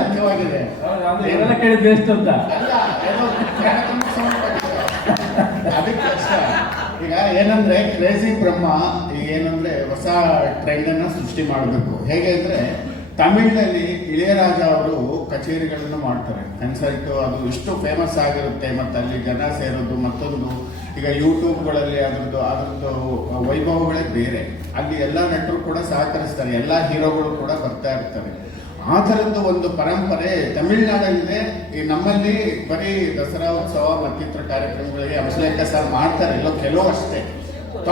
ಮುಖ್ಯವಾಗಿದೆ. ಎಲ್ಲ ಕೇಳಿದ್ರೆ ಎಷ್ಟು ಅಂತ ಅಲ್ಲ, ಏನೋ ಕಾರ್ಯಕ್ರಮಕ್ಕೆ ಸಂಬಂಧಪಟ್ಟಿದೆ. ಅದಕ್ಕೆ ಅಷ್ಟೇ. ಈಗ ಏನಂದ್ರೆ ಕ್ರೇಜಿ ಬ್ರಹ್ಮ ಈಗ ಏನಂದ್ರೆ ಹೊಸ ಟ್ರೆಂಡ್ ಅನ್ನ ಸೃಷ್ಟಿ ಮಾಡಬೇಕು. ಹೇಗೆ ಅಂದ್ರೆ ತಮಿಳಿನಲ್ಲಿ ಇಳೆಯರಾಜ ಅವರು ಕಚೇರಿಗಳನ್ನು ಮಾಡ್ತಾರೆ, ಕನ್ಸರ್ಟ್. ಅದು ಎಷ್ಟು ಫೇಮಸ್ ಆಗಿರುತ್ತೆ, ಮತ್ತು ಅಲ್ಲಿ ಜನ ಸೇರೋದು ಮತ್ತೊಂದು. ಈಗ ಯೂಟ್ಯೂಬ್ಗಳಲ್ಲಿ ಅದ್ರದ್ದು ವೈಭವಗಳೇ ಬೇರೆ. ಅಲ್ಲಿ ಎಲ್ಲ ನಟರು ಕೂಡ ಸಹಕರಿಸ್ತಾರೆ, ಎಲ್ಲ ಹೀರೋಗಳು ಕೂಡ ಬರ್ತಾ ಇರ್ತಾರೆ. ಆ ಥರದ್ದು ಒಂದು ಪರಂಪರೆ ತಮಿಳುನಾಡಲ್ಲಿದೆ. ಈ ನಮ್ಮಲ್ಲಿ ಬರೀ ದಸರಾ ಉತ್ಸವ ಮತ್ತಿತರ ಕಾರ್ಯಕ್ರಮಗಳಿಗೆ ಹಂಸಲೇಖ ಸರ್ ಮಾಡ್ತಾರೆ, ಎಲ್ಲೋ ಕೆಲವು ಅಷ್ಟೇ.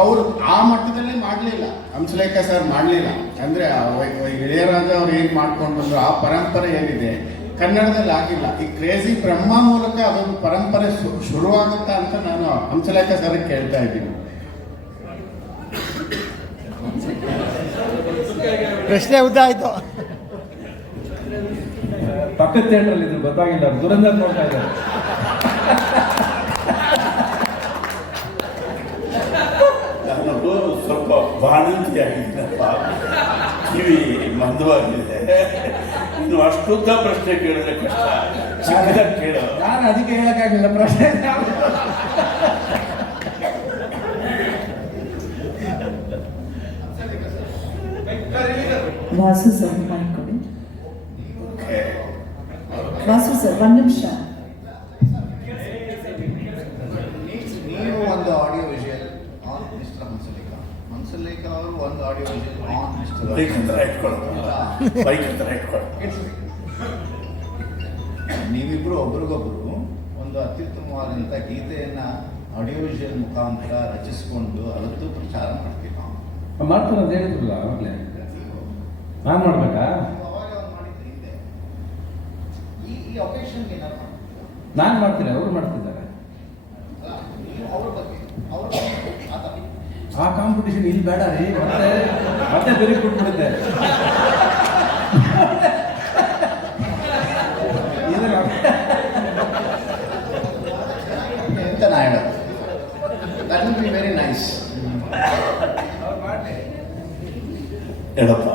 ಅವರು ಆ ಮಟ್ಟದಲ್ಲಿ ಮಾಡಲಿಲ್ಲ, ಹಂಸಲೇಖ ಸರ್ ಮಾಡಲಿಲ್ಲ. ಅಂದರೆ ಇಳೆಯರಾಜ ಅವ್ರು ಏನು ಮಾಡ್ಕೊಂಡು ಬಂದ್ರು ಆ ಪರಂಪರೆ ಏನಿದೆ ಕನ್ನಡದಲ್ಲಿ ಆಗಿಲ್ಲ. ಈ ಕ್ರೇಜಿ ಬ್ರಹ್ಮ ಮೂಲಕ ಅದೊಂದು ಪರಂಪರೆ ಶುರುವಾಗುತ್ತಾ ಅಂತ ನಾನು ಹಂಸಲೇಖ ಸರ್ ಕೇಳ್ತಾ ಇದ್ದೀನಿ. ಪ್ರಶ್ನೆ ಉದ್ದ ಆಯ್ತು. ಪಕ್ಕದ ಥಿಯೇಟರ್ ಇದ್ರು ಗೊತ್ತಾಗಿಲ್ಲ, ದುರಂದರ್ ನೋಡ್ತಾ ಇದ್ದಾರೆ. ನನ್ನದು ಸ್ವಲ್ಪ ಬಾಣಂತಿ ಆಗಿದ್ದಪ್ಪ, ಕಿವಿ ಮಂದವಾಗಿದೆ. ಇನ್ನು ಅಷ್ಟುದ್ದ ಪ್ರಶ್ನೆ ಕೇಳಿದ್ರೆ ಕಷ್ಟ, ಚಿಕ್ಕದಾಗಿ ಕೇಳೋ. ನಾನು ಅದಕ್ಕೆ ಹೇಳಕ್ಕಾಗಲಿಲ್ಲ ಪ್ರಶ್ನೆ. ವಾಸು ಸರ್ ಮಾಡಿಕೊಡಿ. ವಾಸು ಸರ್ ಒಂದು ನಿಮಿಷ. ನೀವು ಒಂದು audio visual on mister Hamsalekha ಅವರು ಒಂದು audio visual on mister bike ಹತ್ರ ಇಟ್ಕೊಳ್ಳೋದು. ನೀವಿಬ್ರು ಒಬ್ರಿಗೊಬ್ರು ಒಂದು ಅತ್ಯುತ್ತಮವಾದಂಥ ಗೀತೆಯನ್ನ ಆಡಿಯೋ ವಿಷುವಲ್ ಮುಖಾಂತರ ರಚಿಸಿಕೊಂಡು ಅದರದ್ದು ಪ್ರಚಾರ ಮಾಡ್ತೀವಿ ನಾವು. ಮಾಡ್ತಾರೆ ಅಂತ ಹೇಳಿದ್ರಲ್ಲ ಅವಾಗಲೇ. ನಾನು ಮಾಡ್ಬೇಕಾ? ಈ ಒಕೇಶನ್ ನಾನು ಮಾಡ್ತೀನಿ, ಅವರು ಮಾಡ್ತಿದ್ದಾರೆ. ಆ ಕಾಂಪಿಟೇಷನ್ ಇಲ್ಲಿ ಬೇಡ ರೀ, ಮತ್ತೆ ಬೆರಿ ಕೊಟ್ಬಿಡುತ್ತೆ. ಅಂತ ನಾ ಹೇಳೋದು. That will be very nice. ಹೇಳಪ್ಪ.